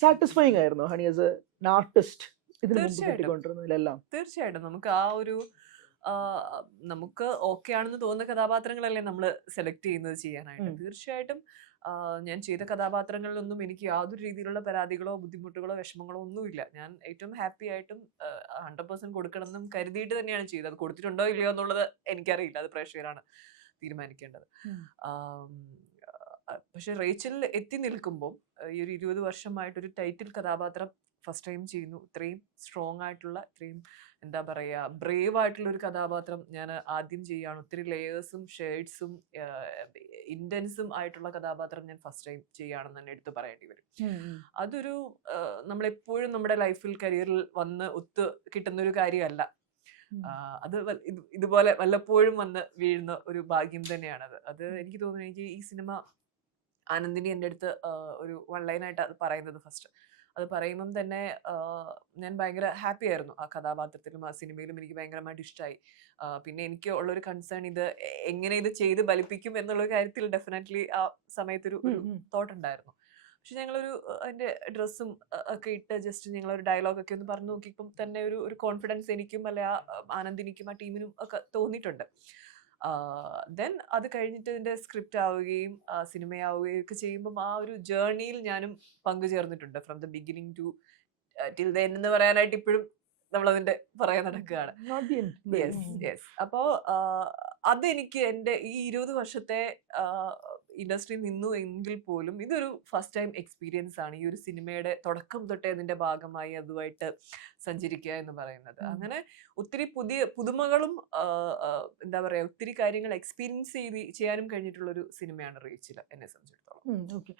Satisfying ആയിരുന്നു honey as an artist ഇതിനു മുമ്പ് തീർച്ചയായിട്ടും കിട്ടിക്കൊണ്ടിരുന്നതിലെല്ലാം? തീർച്ചയായിട്ടും നമുക്ക് ആ ഒരു നമുക്ക് ഓക്കെ ആണെന്ന് തോന്നുന്ന കഥാപാത്രങ്ങളല്ലേ നമ്മൾ സെലക്ട് ചെയ്യുന്നത് ചെയ്യാനായിട്ട്. ഉം. തീർച്ചയായിട്ടും ഞാൻ ചെയ്ത കഥാപാത്രങ്ങളിലൊന്നും എനിക്ക് യാതൊരു രീതിയിലുള്ള പരാതികളോ ബുദ്ധിമുട്ടുകളോ വിഷമങ്ങളോ ഒന്നുമില്ല. ഞാൻ ഏറ്റവും ഹാപ്പി ആയിട്ടും 100% കൊടുക്കണമെന്നും കരുതിയിട്ട് തന്നെയാണ് ചെയ്തത്. അത് കൊടുത്തിട്ടുണ്ടോ ഇല്ലയോ എന്നുള്ളത് എനിക്കറിയില്ല. അത് പ്രേക്ഷകരാണ് തീരുമാനിക്കേണ്ടത്. ഉം. ആം, പക്ഷെ റേച്ചലിൽ എത്തി നിൽക്കുമ്പോൾ ഈ ഒരു 20 വർഷമായിട്ട് ഒരു ടൈറ്റിൽ കഥാപാത്രം ഫസ്റ്റ് ടൈം ചെയ്യുന്നു. ഇത്രയും സ്ട്രോങ് ആയിട്ടുള്ള, ഇത്രയും എന്താ പറയാ, ബ്രേവ് ആയിട്ടുള്ള ഒരു കഥാപാത്രം ഞാൻ ആദ്യം ചെയ്യാണ്. ഒത്തിരി ലെയേഴ്സും ഷെയ്ഡ്സും ഇന്റൻസും ആയിട്ടുള്ള കഥാപാത്രം ഞാൻ ഫസ്റ്റ് ടൈം ചെയ്യാണെന്ന് തന്നെ എടുത്ത് പറയേണ്ടി വരും. ഉം. ഉം. അതൊരു നമ്മളെപ്പോഴും നമ്മുടെ ലൈഫിൽ കരിയറിൽ വന്ന് ഒത്ത് കിട്ടുന്ന ഒരു കാര്യമല്ല. ഉം. അത് ഇതുപോലെ വല്ലപ്പോഴും വന്ന് വീഴുന്ന ഒരു ഭാഗ്യം തന്നെയാണത്. അത് എനിക്ക് തോന്നുന്നു, എനിക്ക് ഈ സിനിമ ആനന്ദിനി എൻ്റെ അടുത്ത് ഒരു വൺ ലൈനായിട്ട് അത് പറയുന്നത് ഫസ്റ്റ്. അത് പറയുമ്പം തന്നെ ഞാൻ ഭയങ്കര ഹാപ്പി ആയിരുന്നു ആ കഥാപാത്രത്തിലും ആ സിനിമയിലും. എനിക്ക് ഭയങ്കരമായിട്ട് ഇഷ്ടമായി. പിന്നെ എനിക്ക് ഉള്ളൊരു കൺസേൺ ഇത് എങ്ങനെ ഇത് ചെയ്ത് ബലിപ്പിക്കും എന്നുള്ള കാര്യത്തിൽ ഡെഫിനറ്റ്ലി ആ സമയത്തൊരു ഉം. ഒരു ഉം. തോട്ട് ഉണ്ടായിരുന്നു. പക്ഷെ ഞങ്ങളൊരു അതിന്റെ ഡ്രസ്സും ഒക്കെ ഇട്ട് ജസ്റ്റ് ഞങ്ങളൊരു ഡയലോഗ് ഒക്കെ ഒന്ന് പറഞ്ഞു നോക്കിയപ്പം തന്നെ ഒരു കോൺഫിഡൻസ് എനിക്കും അല്ലെ ആ ആനന്ദിനിക്കും ആ ടീമിനും ഒക്കെ തോന്നിയിട്ടുണ്ട്. ദെൻ അത് കഴിഞ്ഞിട്ട് ഇതിന്റെ സ്ക്രിപ്റ്റ് ആവുകയും സിനിമയാവുകയും ഒക്കെ ചെയ്യുമ്പം ആ ഒരു ജേർണിയിൽ ഞാനും പങ്കുചേർന്നിട്ടുണ്ട്. From the beginning to till the end എന്ന് പറയാനായിട്ട് ഇപ്പോഴും നമ്മളതിന്റെ പറയാൻ നടക്കുകയാണ്. Not the end. Yes yes. അപ്പോ അതെനിക്ക് എൻ്റെ ഈ 20 വർഷത്തെ ഇൻഡസ്ട്രിയിൽ നിന്നു എങ്കിൽ പോലും ഇതൊരു ഫസ്റ്റ് ടൈം എക്സ്പീരിയൻസ് ആണ്. ഈ ഒരു സിനിമയുടെ തുടക്കം തൊട്ടേ അതിന്റെ ഭാഗമായി അതുമായിട്ട് സഞ്ചരിക്കുക എന്ന് പറയുന്നത്. ഉം. അങ്ങനെ ഒത്തിരി പുതിയ പുതുമകളും എന്താ പറയാ, ഒത്തിരി കാര്യങ്ങൾ എക്സ്പീരിയൻസ് ചെയ്യാനും കഴിഞ്ഞിട്ടുള്ള ഒരു സിനിമയാണ് റീച്ചിൽ എന്നെ സംബന്ധിച്ചിടത്തോളം. ഓക്കെ.